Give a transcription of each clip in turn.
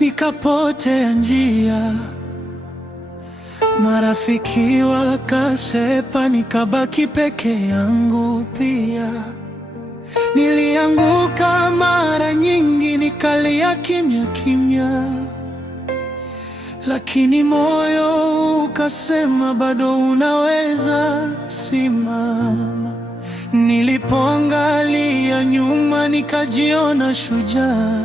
nikapotea njia. Marafiki wakasepa, nikabaki peke yangu pia. Nilianguka mara nyingi, nikalia kimya kimya, lakini moyo ukasema bado unaweza simama. Nilipoangalia nyuma, nikajiona shujaa.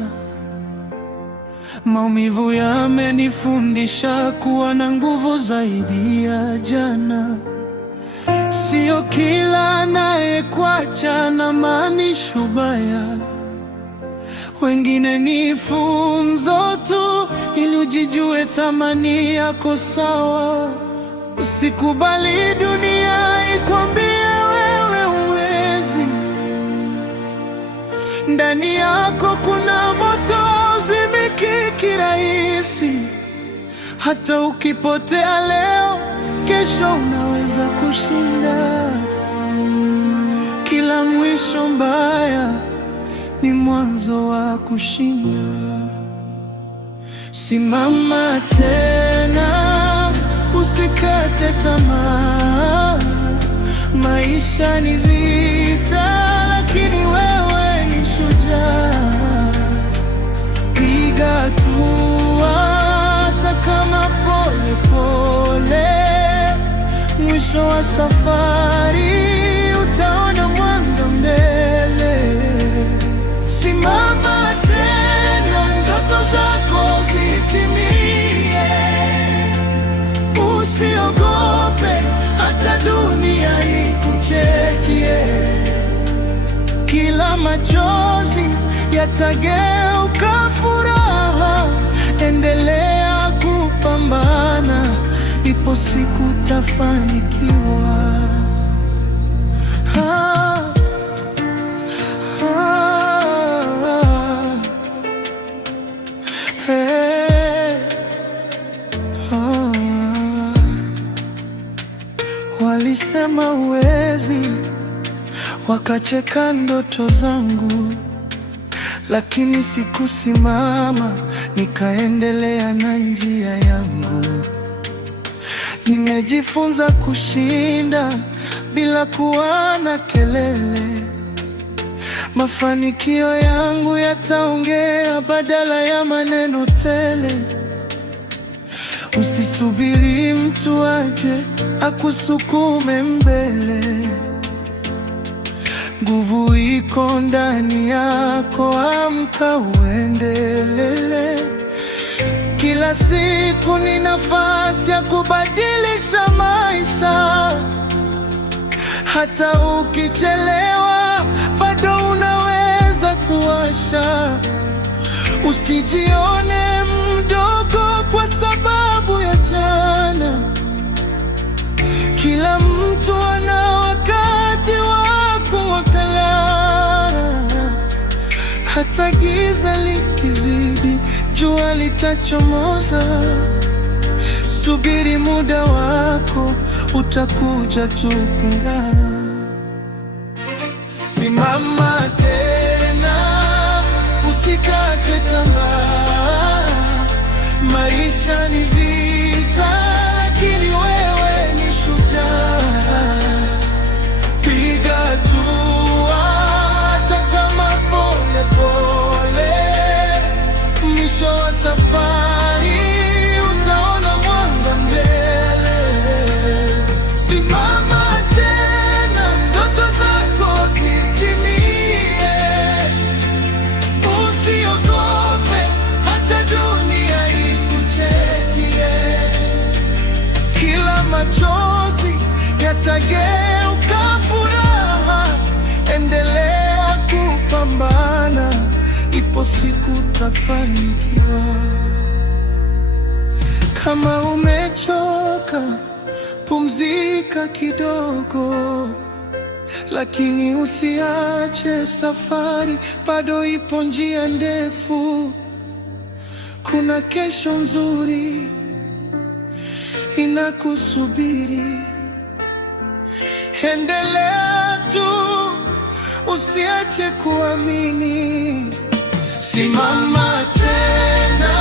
Maumivu yamenifundisha kuwa na nguvu zaidi ya jana. Sio kila anayekuacha anamaanisha ubaya. Wengine ni funzo tu, ili ujijue thamani yako sawa. Usikubali dunia ikwambie wewe huwezi. Ndani yako kuna moto zimiki rahisi. Hata ukipotea leo, kesho unaweza kushinda. Kila mwisho mbaya ni mwanzo wa kushinda. Simama tena, usikate tamaa. Maisha ni vita, lakini wewe ni shujaa. Piga hatua hata kama pole pole. Mwisho wa safari utaona mwanga mbele. Simama tena, ndoto zako zitimie. Usiogope hata dunia ikuchekie. Kila machozi yatageuka furaha. Endelea kupambana, ipo siku utafanikiwa. Walisema huwezi, wakacheka ndoto zangu, lakini sikusimama, nikaendelea na njia yangu. Nimejifunza kushinda bila kuwa na kelele. Mafanikio yangu yataongea badala ya maneno tele. Usisubiri mtu aje akusukume mbele. Nguvu iko ndani yako, amka uendelee. Kila siku ni nafasi ya kubadilisha maisha. Hata ukichelewa, bado unaweza kuwasha. Usijione mdogo kwa sababu ya jana. Kila mtu ana wakati wako wa kulala. Hata giza likizidi, jua litachomoza. Subiri muda wako, utakuja tu kung'aa. Simama tena, usikate tamaa. Maisha ni vita, lakini wewe ni shujaa. Piga hatua hata kama pole pole. Mwisho wa safari utaona mwanga mbele. Simama tena, ndoto zako zitimie. Usiogope hata dunia ikuchekie. Kila machozi yatageuka furaha. Endelea kupambana, ipo siku utafanikiwa. Kama umechoka, pumzika kidogo, lakini usiache safari. Bado ipo njia ndefu, kuna kesho nzuri inakusubiri. Endelea tu, usiache kuamini. Simama tena,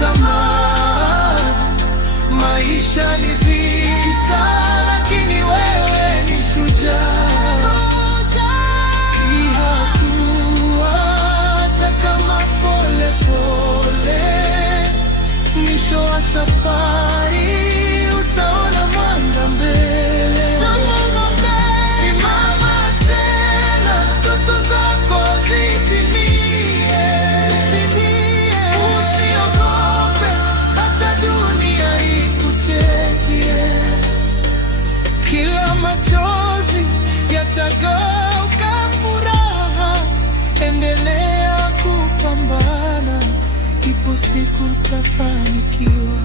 tamaa. Maisha ni vita, lakini wewe ni shujaa. Kihatua, hata kama pole pole, mwisho wa safari utaona mwanga mbele. Simama tena, ndoto zako zitimie. Usiogope hata dunia ikuchekie. Kila machozi yatageuka furaha. Endelea kupambana, ipo siku utafanikiwa.